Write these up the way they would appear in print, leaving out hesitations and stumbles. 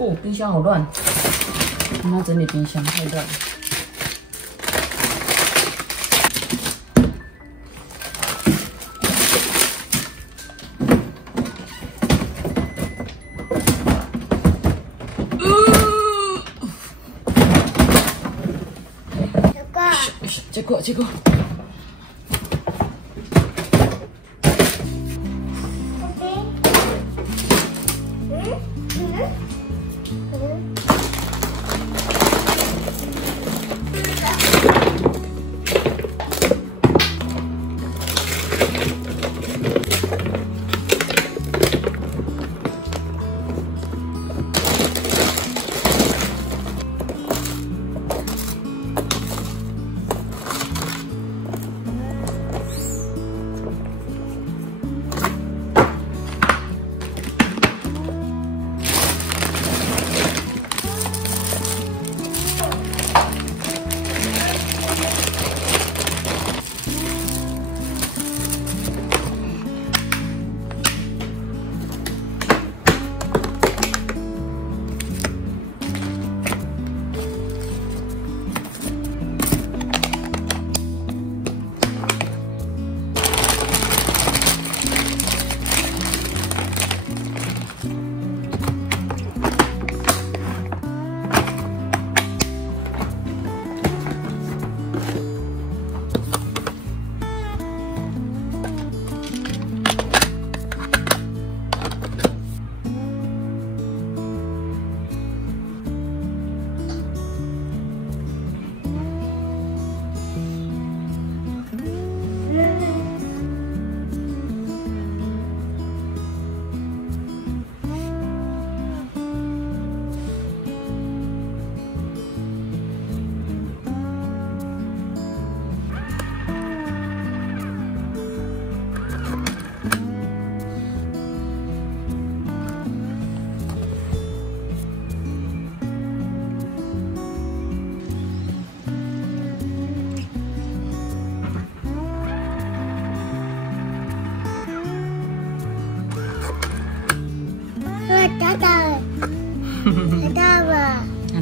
哦，冰箱好乱，我们要整理冰箱，太乱了。结果。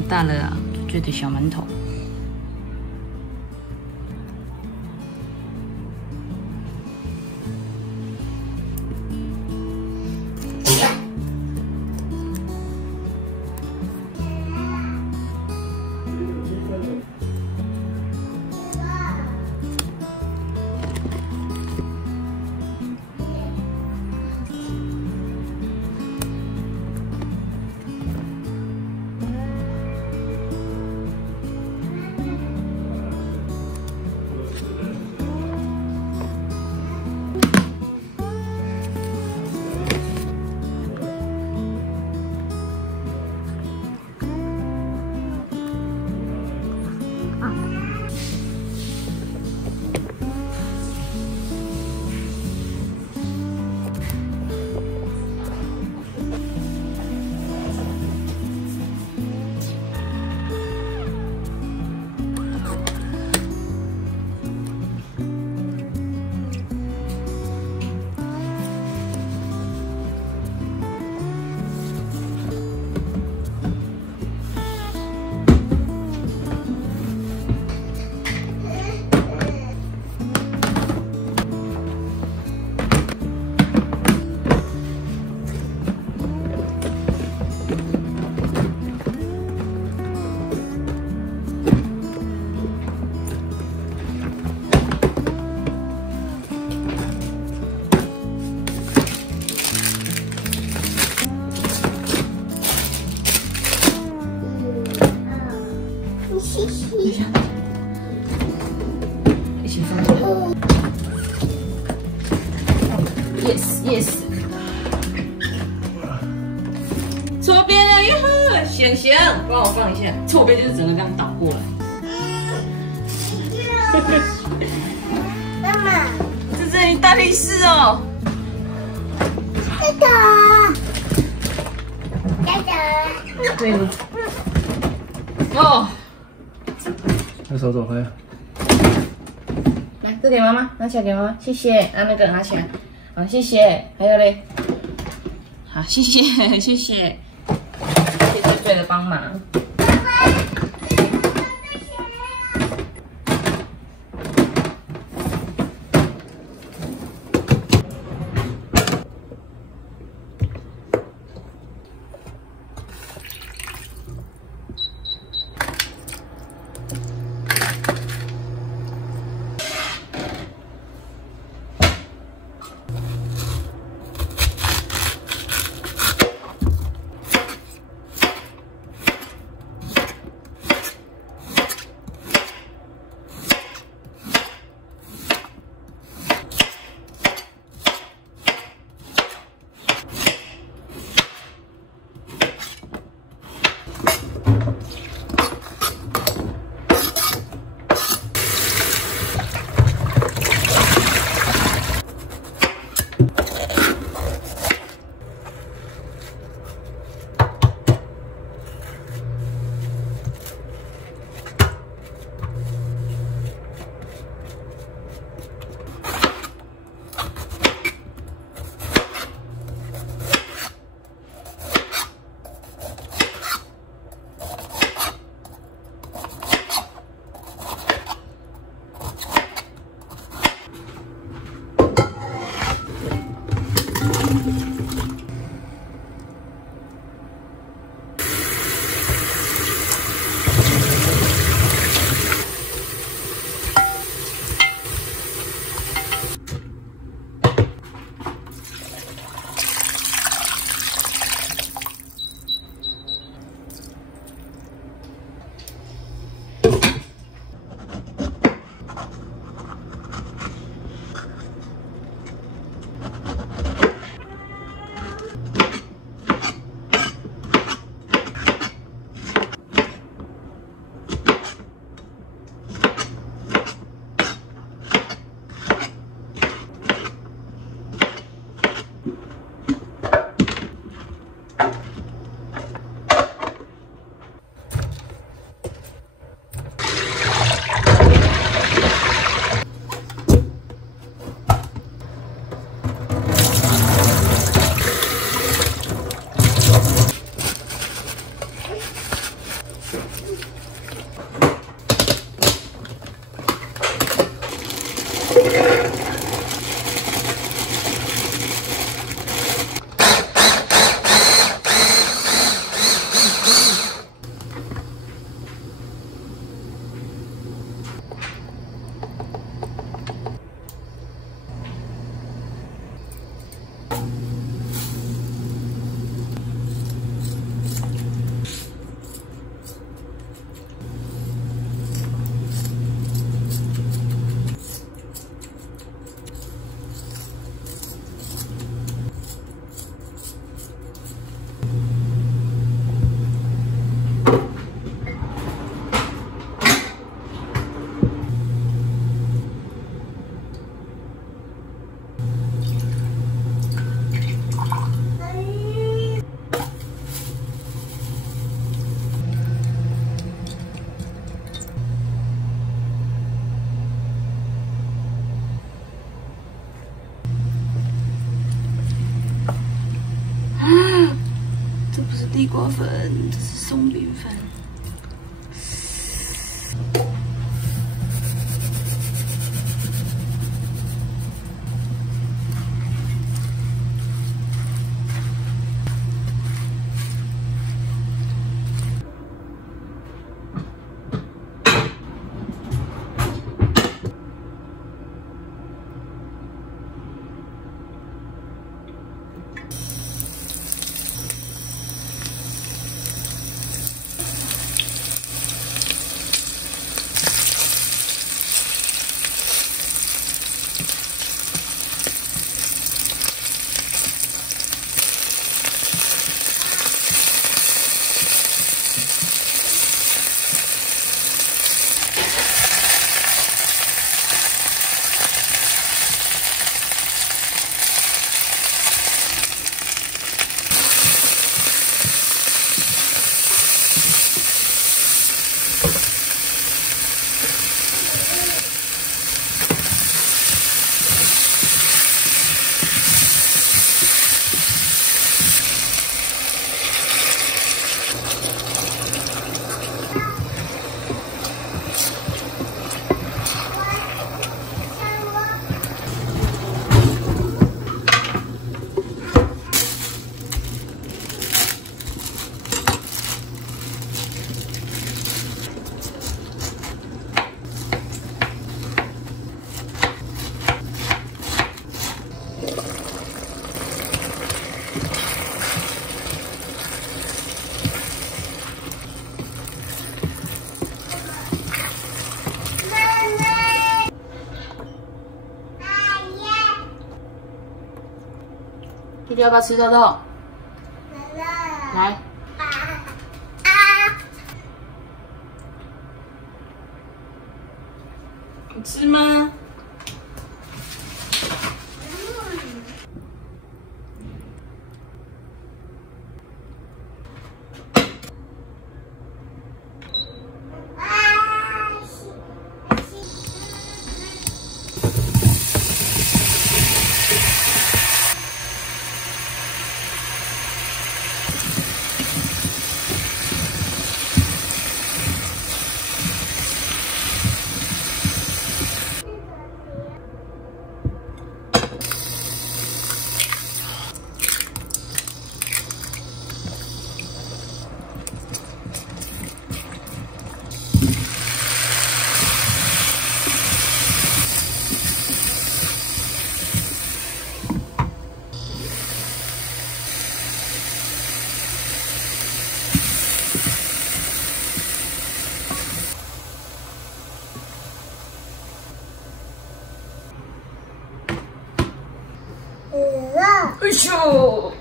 大了啊，就得小馒头。一起放进来。Yes。左边的哟呵，翔，帮我放一下。错边就是整个这样倒过来。妈妈，这是你大力士哦。对了。哦。那手走开。来，这给妈妈，拿起来给妈妈，谢谢。啊，那个拿起来，好，谢谢。还有嘞，好，谢谢。岁的帮忙。地瓜粉，这是松饼粉。弟弟要不要吃肉肉？来。你吃吗？哎呦！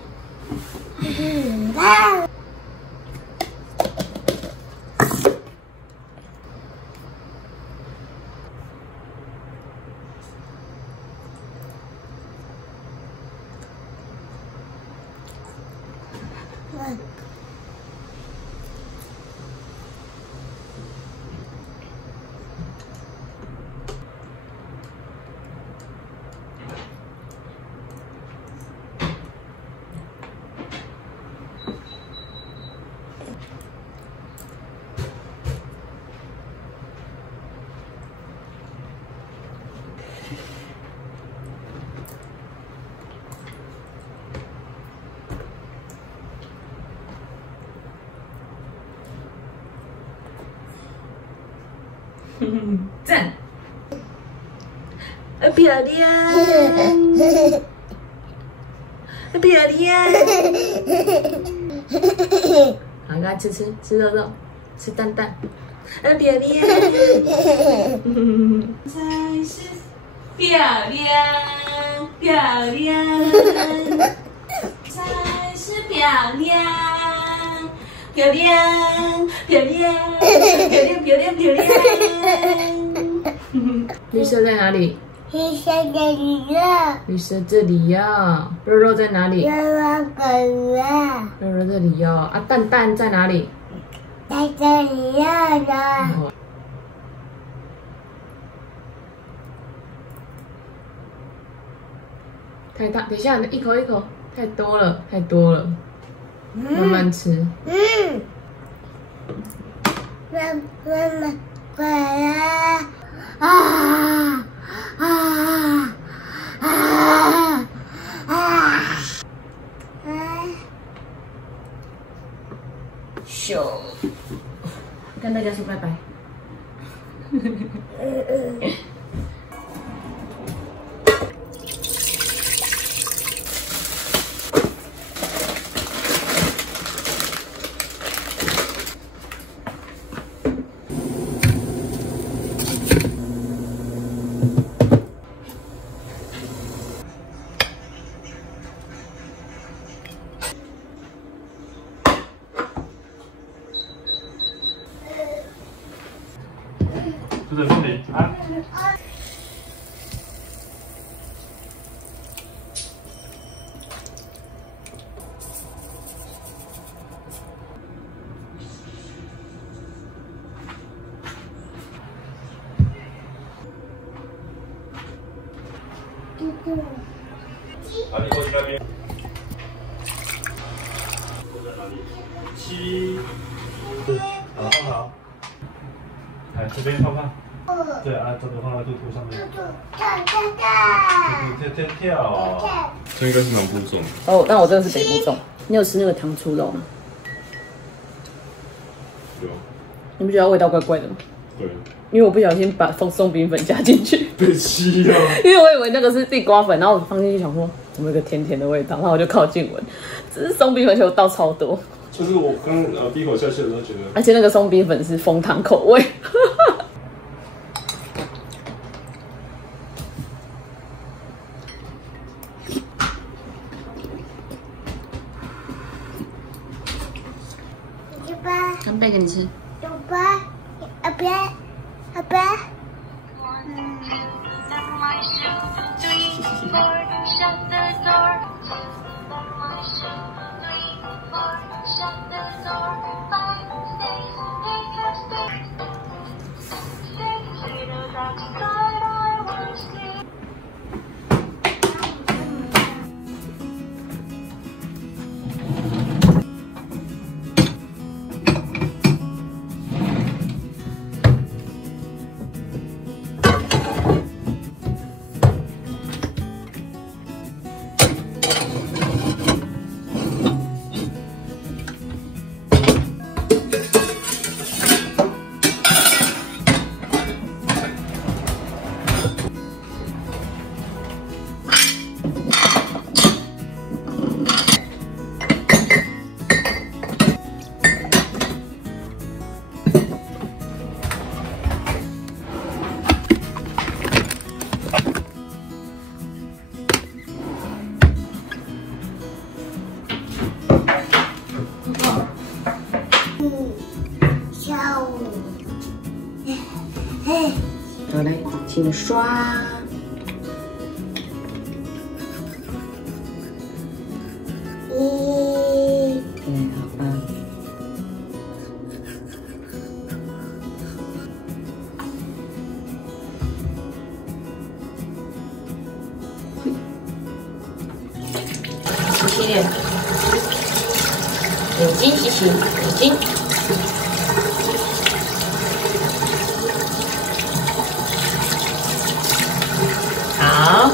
赞，漂亮，漂亮。好，给他吃肉肉，吃蛋蛋，漂亮，才是漂亮，漂亮，才是漂亮。漂亮，漂亮，漂亮，漂亮，漂亮。绿色在哪里？绿色这里呀。绿色这里呀。肉肉在哪里？肉肉滚了。肉肉这里呀。啊，蛋蛋在哪里？在这里呀呢。太大，等一下，一口一口，太多了，太多了。慢慢吃。妈妈过来啊啊啊啊！咻！跟大家说拜拜。就在这里啊。哪里过去那边？在哪里？7。好，放好。来这边看看。对啊，这个放在肚肚上面。跳。这应该是南部粽。哦，那我这个是北部粽。你有吃那个糖醋肉吗？有。你不觉得味道怪怪的吗？对。因为我不小心把松饼粉加进去。被欺啊！因为我以为那个是地瓜粉，然后我放进去想说怎么有个甜甜的味道，然后我就靠近闻，只是松饼粉就倒超多。就是我刚第一口下去的时候觉得，而且那个松饼粉是枫糖口味。干贝给你吃。爸爸，阿爸，阿爸。好来，请刷。对，好吧。洗脸，眼睛洗洗眼睛。好。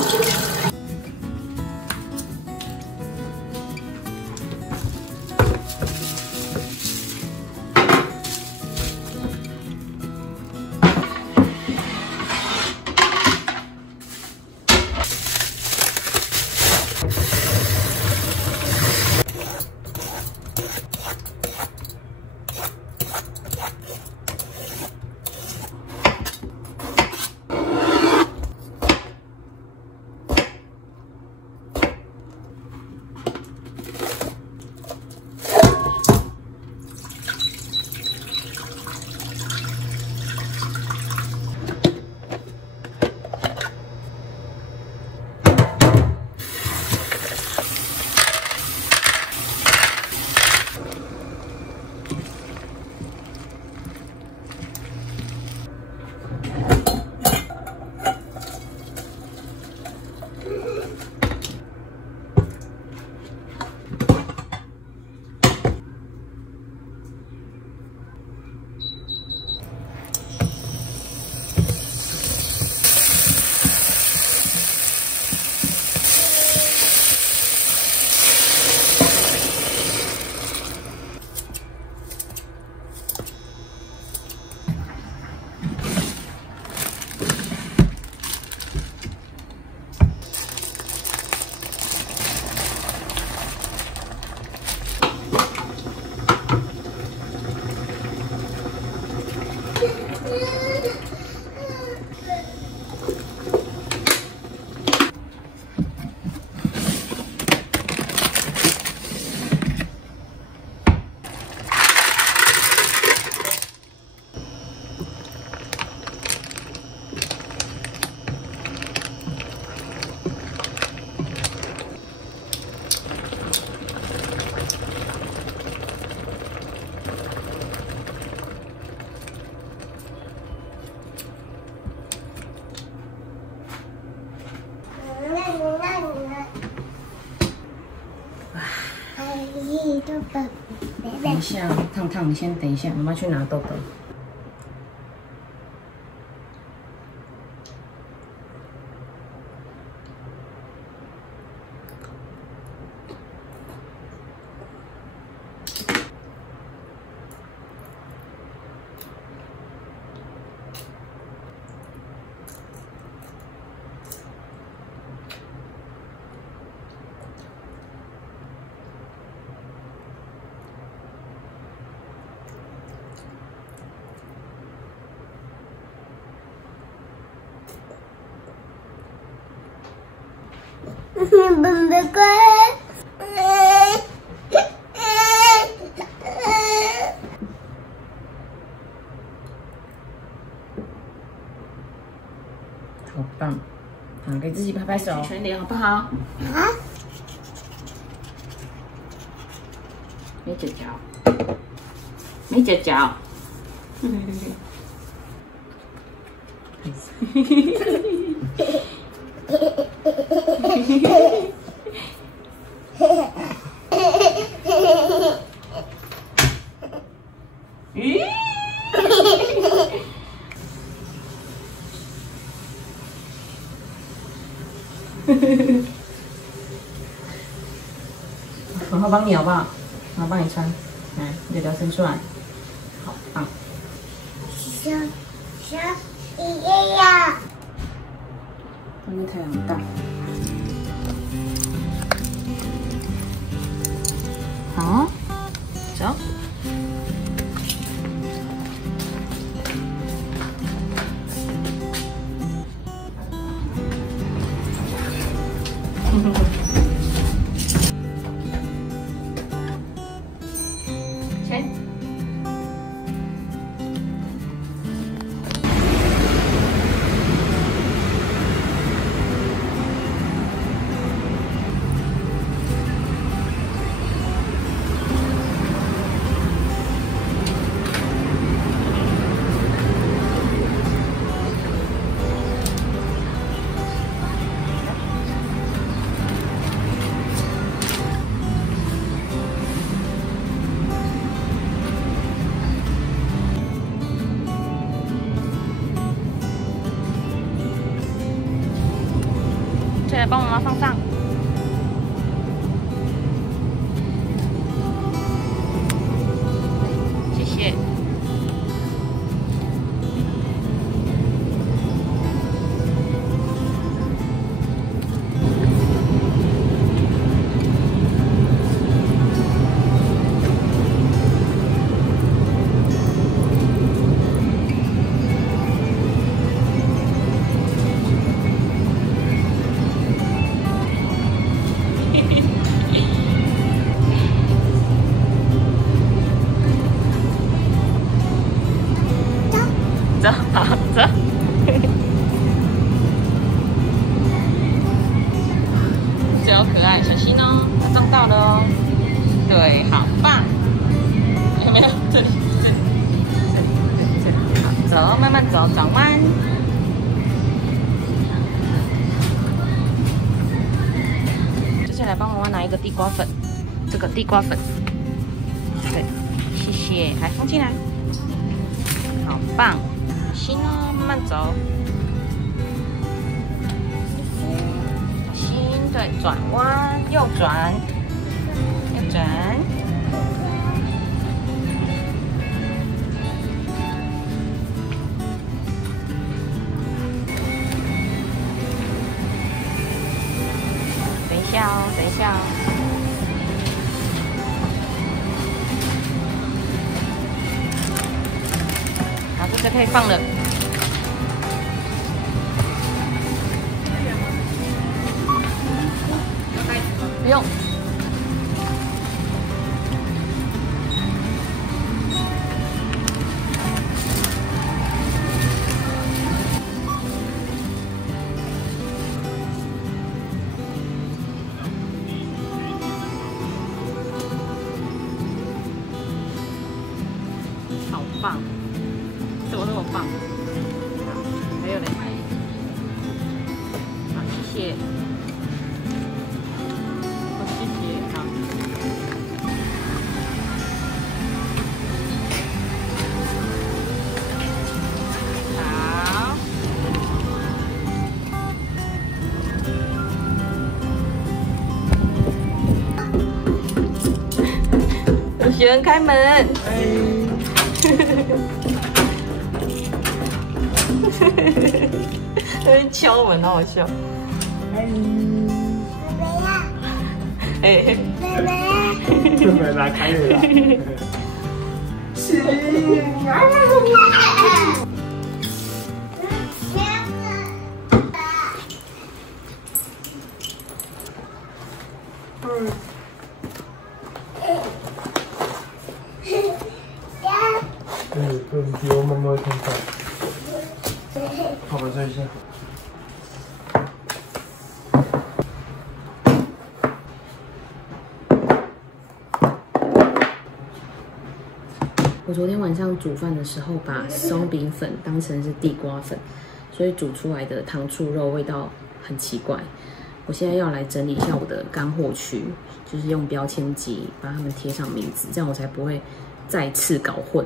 等一下，烫烫，你先等一下，妈妈去拿豆豆。自己拍拍手，全脸好不好？啊，没脚脚，没脚脚。咦？然后帮你好不好？然后帮你穿，来，你的脚伸出来，好棒。小爷爷呀，外面太阳大。好，走。前。再来帮妈妈放上。谢谢。走，好，走。这好可爱，小心哦，它撞到了哦。对，好棒。有没有？这里，这里，好，走，慢慢走，转弯。接下来帮妈妈拿一个地瓜粉，这个地瓜粉。对，谢谢，来放进来。好棒。小心哦，慢慢走。小心，对，转弯，右转，右转。等一下哦，等一下哦。好，这可以放了。不用。好棒！怎么那么棒？好，还有嘞。好，谢谢。好，谢谢。好。好。有学员开门。在那边敲门，好好笑。妹妹呀，哎，妹妹，门拿开了啦。不能比我妈妈更快。好吧，再一下。我昨天晚上煮饭的时候，把松饼粉当成是地瓜粉，所以煮出来的糖醋肉味道很奇怪。我现在要来整理一下我的干货区，就是用标签机把它们贴上名字，这样我才不会再次搞混。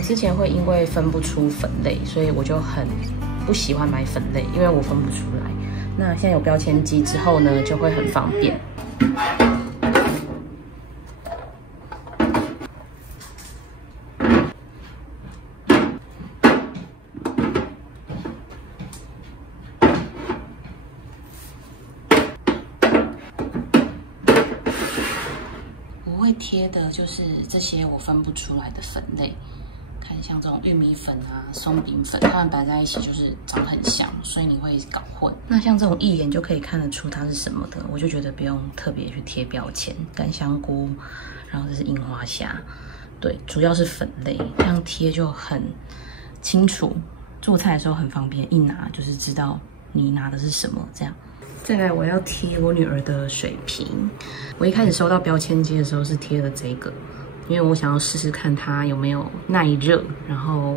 之前会因为分不出粉类，所以我就很不喜欢买粉类，因为我分不出来。那现在有标签机之后呢，就会很方便。我会贴的就是这些我分不出来的粉类。看像这种玉米粉啊、松饼粉，它们摆在一起就是长很像，所以你会搞混。那像这种一眼就可以看得出它是什么的，我就觉得不用特别去贴标签。干香菇，然后这是樱花虾，对，主要是粉类，这样贴就很清楚，做菜的时候很方便，一拿就是知道你拿的是什么。这样，再来我要贴我女儿的水瓶。我一开始收到标签机的时候是贴了这个。因为我想要试试看它有没有耐热，然后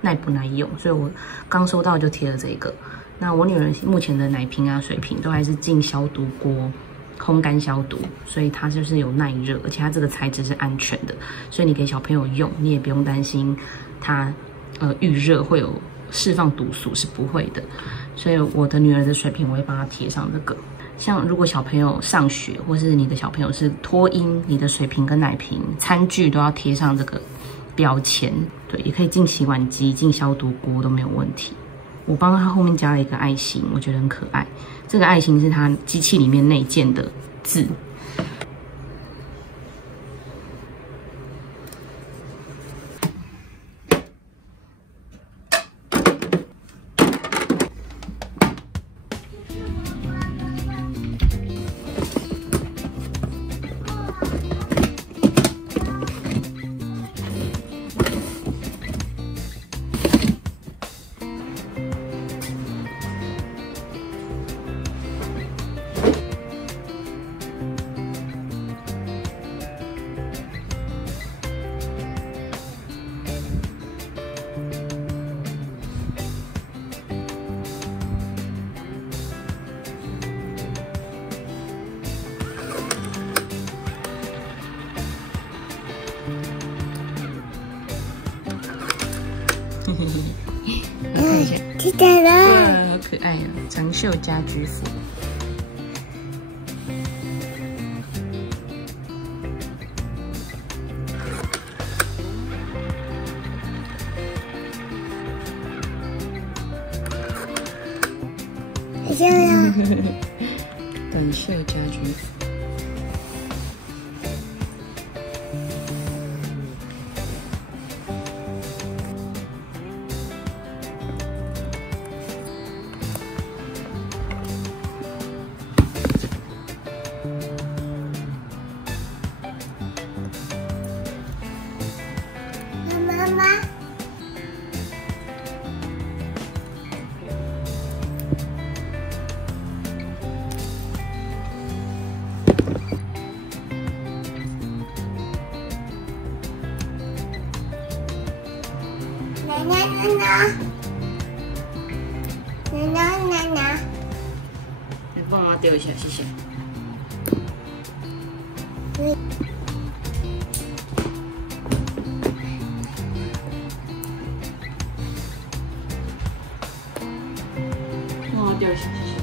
耐不耐用，所以我刚收到就贴了这个。那我女儿目前的奶瓶啊、水瓶都还是进消毒锅烘干消毒，所以它就是有耐热，而且它这个材质是安全的，所以你给小朋友用，你也不用担心它预热会有释放毒素，是不会的。所以我的女儿的水瓶我会帮她贴上这个。像如果小朋友上学，或是你的小朋友是托婴，你的水瓶跟奶瓶、餐具都要贴上这个标签。对，也可以进洗碗机、进消毒锅都没有问题。我帮他后面加了一个爱心，我觉得很可爱。这个爱心是他机器里面内建的字。吃到了。好可爱了，长袖家居服。好像呀，短袖家居服。妈妈，奶奶奶奶，奶奶奶奶，你帮妈丢一下，谢谢。帮我丢一下，谢谢。